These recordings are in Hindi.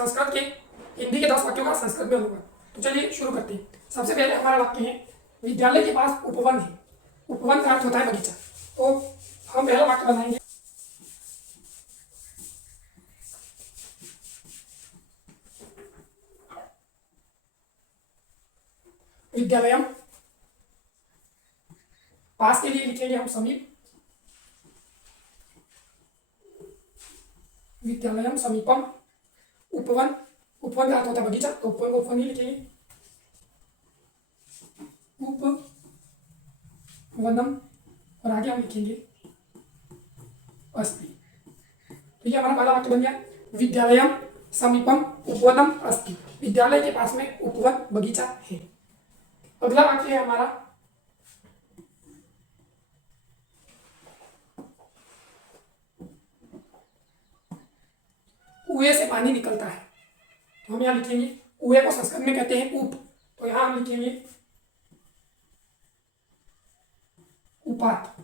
संस्कृत के हिंदी के 10 वाक्यों का संस्कृत में अनुवाद। तो चलिए शुरू करते हैं। सबसे पहले हमारा वाक्य है, विद्यालय के पास उपवन है। उपवन का अर्थ होता है बगीचा। तो हम पहला वाक्य बनाएंगे, विद्यालयम। पास के लिए लिखेंगे हम समीप, विद्यालयम समीपम। उपवन, उपवन का अर्थ होता है बगीचा, तो उपवन को उपवन ही लिखेंगे, उपवनम। और आगे हम लिखेंगे अस्ति। तो ये हमारा पहला वाक्य बन गया, विद्यालयम समीपम उपवनम अस्ति। विद्यालय के पास में उपवन बगीचा है। अगला वाक्य है हमारा, कुएं से पानी निकलता है। तो हम यहाँ लिखेंगे, कुएं को संस्कृत में कहते हैं कूप। तो यहाँ हम लिखेंगे कूपात।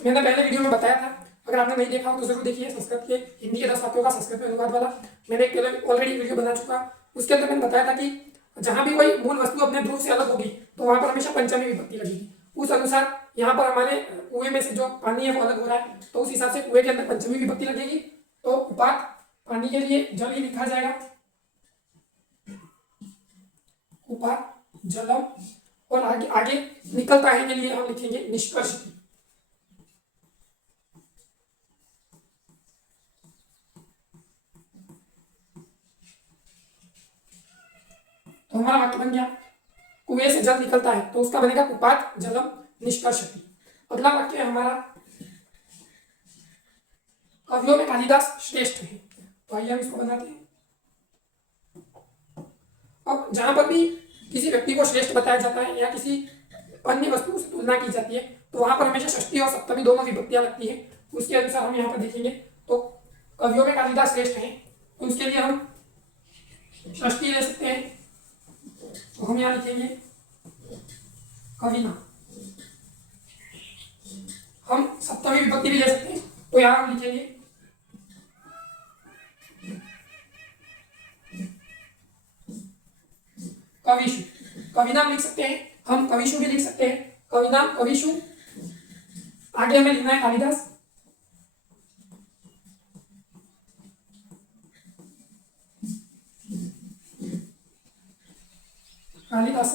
मैंने पहले वीडियो में बताया था, अगर आपने नहीं देखा हो तो जरूर देखिए। संस्कृत के हिंदी के 10 वाक्यों का संस्कृत में अनुवाद वाला मैंने ऑलरेडी वीडियो बना चुका। उसके अंदर मैंने बताया था कि जहां भी कोई मूल वस्तु अपने ध्रुव से अलग होगी तो वहां पर हमेशा पंचमी विभक्ति लगेगी। उस अनुसार यहाँ पर हमारे कुएं में से जो पानी है वो अलग हो रहा है, तो उस हिसाब से कुएं के अंदर पंचमी विभक्ति लगेगी। तो उपात, पानी के लिए जल ही लिखा जाएगा, उपात जलम। और आगे आगे निकलता है के लिए हम लिखेंगे निष्कर्ष। तो हमारा वाक्य बन गया, कुएं से जल निकलता है, तो उसका बनेगा उपात जलम निष्कर्षति। अगला वाक्य है हमारा, कवियों में कालिदास श्रेष्ठ है। तो आइए हम इसको बनाते हैं। अब जहां पर भी किसी व्यक्ति को श्रेष्ठ बताया जाता है या किसी अन्य वस्तु से तुलना की जाती है, तो वहां पर हमेशा षष्ठी और सप्तमी दोनों विभक्तियां लगती है। उसके अनुसार हम यहाँ पर देखेंगे। तो कवियों में कालिदास श्रेष्ठ है, तो उसके लिए हम षष्ठी ले सकते हैं। तो हम यहाँ लिखेंगे कविना। हम सप्तमी विभक्ति भी ले सकते हैं, तो यहाँ हम लिखेंगे कविशु। कविनाम लिख सकते हैं, हम कविशु भी लिख सकते हैं, कविनाम कविशु। आगे हमें लिखना है कालिदास। कालिदास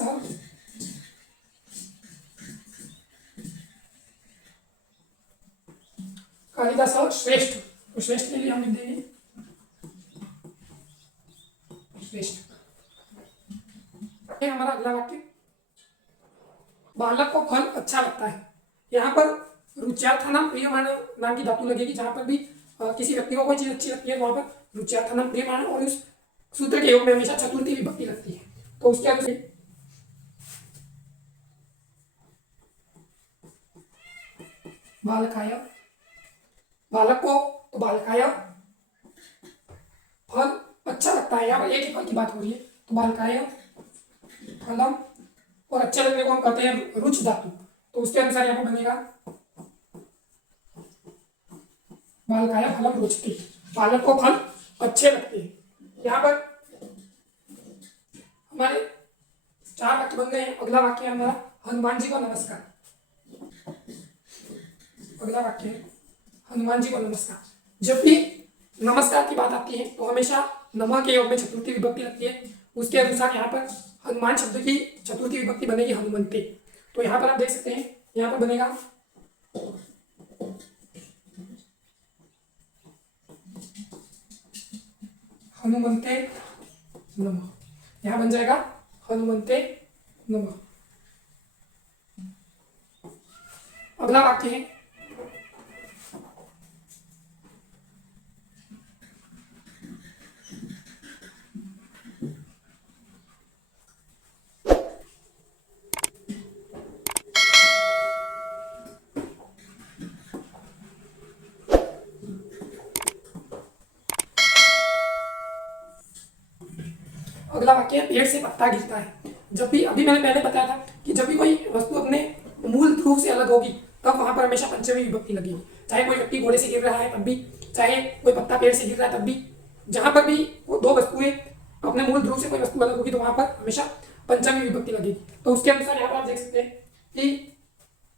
कालिदास श्रेष्ठ। तो श्रेष्ठ के लिए हम लिख देंगे श्रेष्ठ। हमारा अगला वाक्य, बालक को फल अच्छा लगता है। यहाँ पर रुच्यार्थानाम प्रियमाण नाम की धातु लगेगी। जहां पर भी किसी व्यक्ति को कोई चीज अच्छी लगती है, वहां पर रुच्यार्थानाम प्रियमाण, और उस सूत्र के योग में हमेशा चतुर्थी विभक्ति लगती है। तो उसके अनुसार बालकाय, बालक को, तो बालकाय फल अच्छा लगता है। यहाँ पर एक ही फल की बात हो रही है, तो बालकाय फलम। और अच्छे लगने को हम कहते हैं रुच धातु। तो उसके अनुसार यहाँ पर बनेगा बालकाय फलम रुचते। बालक को फल अच्छे लगते हैं। यहाँ पर हमारे 4 वाक्य बन गए हैं। अगला वाक्य है हमारा, हनुमान जी को नमस्कार। अगला वाक्य है हनुमान जी को नमस्कार। जब भी नमस्कार की बात आती है तो हमेशा नमः के योग में चतुर्थी विभक्ति लगती है। उसके अनुसार यहाँ पर हनुमान शब्द की चतुर्थी विभक्ति बनेगी हनुमंते। तो यहाँ पर आप देख सकते हैं, यहाँ पर बनेगा हनुमंते नमः। यहाँ बन जाएगा हनुमंते नमः। अगला वाक्य है, अगला वाक्य है, पेड़ से पत्ता गिरता है। जब भी, अभी मैंने पहले बताया था कि जब भी कोई वस्तु अपने मूल ध्रुव से अलग होगी तब वहां पर हमेशा पंचमी विभक्ति लगेगी। चाहे कोई व्यक्ति घोड़े से गिर रहा है तब भी, चाहे कोई पत्ता पेड़ से गिर रहा है तब भी। जहां पर भी वो दो वस्तुएं अपने मूल ध्रुव से कोई वस्तु अलग होगी तो वहां पर हमेशा पंचमी विभक्ति लगेगी। तो उसके अनुसार यहाँ पर आप देख सकते हैं कि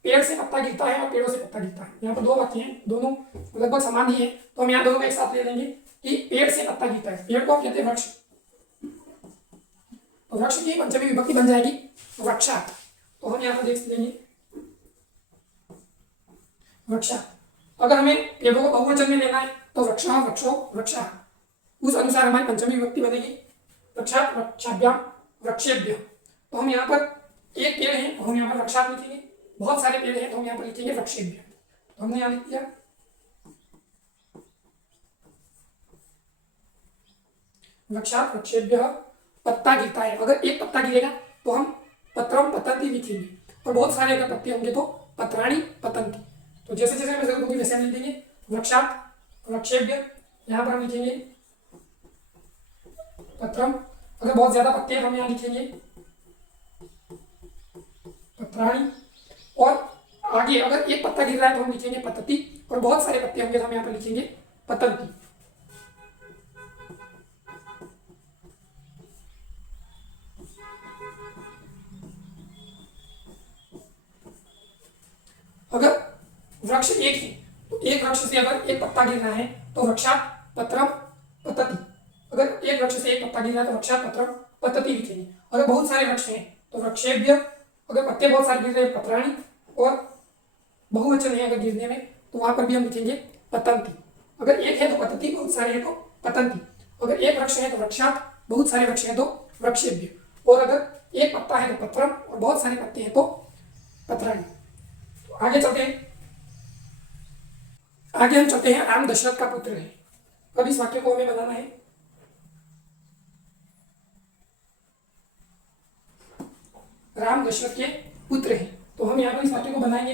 पेड़ से पत्ता गिरता है और पेड़ों से पत्ता गिरता है। यहाँ पर दो वाक्य हैं, दोनों लगभग समान ही है, तो हम यहाँ दोनों को एक साथ ले लेंगे कि पेड़ से पत्ता गिरता है। पेड़ को आप कहते हैं वृक्ष, तो वृक्ष की पंचमी विभक्ति बन जाएगी वृक्षा। तो हम यहाँ पर देख लेंगे वृक्षा। अगर हमें पेड़ों को बहुवचन में लेना है तो वृक्षा वृक्षो वृक्षा, उस अनुसार हमारी पंचमी विभक्ति बनेगी वृक्षा वृक्षाभ्याम वृक्षेभ्य। तो हम यहाँ पर एक पेड़ है तो हम यहाँ पर वृक्षा लिखेंगे, बहुत सारे पेड़ हैं तो हम यहाँ पर लिखेंगे वृक्षेभ्य। तो हमने यहाँ लिख दिया वृक्षा वृक्षेभ्य। पत्ता गिरता है, अगर एक पत्ता गिरेगा तो हम पत्रम पतंती लिखेंगे, और बहुत सारे अगर पत्ते होंगे तो पत्राणी पतंती। तो जैसे जैसे हमें जरूरत होगी वैसे हम लिखेंगे वृक्षा वृक्षेभ्य। यहाँ पर हम लिखेंगे पत्रम, अगर बहुत ज्यादा पत्ते हैं तो हम यहाँ लिखेंगे पत्राणी, और आगे अगर एक पत्ता गिर रहा है तो हम लिखेंगे पतती, और बहुत सारे पत्ते होंगे तो हम यहाँ पर लिखेंगे पतंती। अगर वृक्ष एक है तो एक वृक्ष से अगर एक पत्ता गिर रहा है तो वृक्षा पत्रम पतति। अगर एक वृक्ष से एक पत्ता गिर रहा है तो वृक्षा पत्रम पतति लिखेंगे। अगर बहुत सारे वृक्ष हैं तो वृक्षेभ्य, अगर पत्ते बहुत सारे गिर रहे हैं पत्राणी, और बहुवचन है अगर गिरने में तो वहां पर भी हम लिखेंगे पतंती। अगर एक है तो पतति, बहुत सारे हैं तो पतंती। अगर एक वृक्ष है तो वृक्षात, बहुत सारे वृक्ष हैं तो वृक्षेभ्य, और अगर एक पत्ता है तो पत्रम और बहुत सारे पत्ते हैं तो पत्राणी। आगे चलते हैं, आगे हम चलते हैं राम दशरथ का पुत्र है। अब इस वाक्य को हमें बनाना है राम दशरथ के पुत्र हैं। तो हम यहाँ पर इस वाक्य को बनाएंगे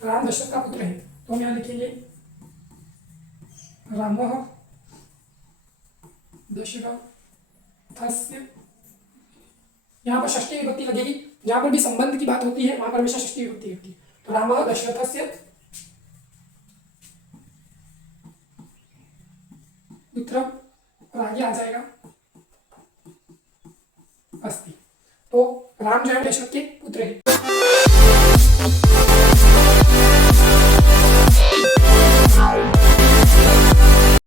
राम दशरथ का पुत्र है, तो हम यहाँ लिखेंगे रामः दशरथस्य। यहाँ पर षष्ठी विभक्ति लगेगी, जहां पर भी संबंध की बात होती है वहां पर हमेशा षष्ठी विभक्ति होती है। तो रामः दशरथस्य पुत्रम, और आगे आ जाएगा अस्ति। तो राम जो है दशरथ के पुत्र है।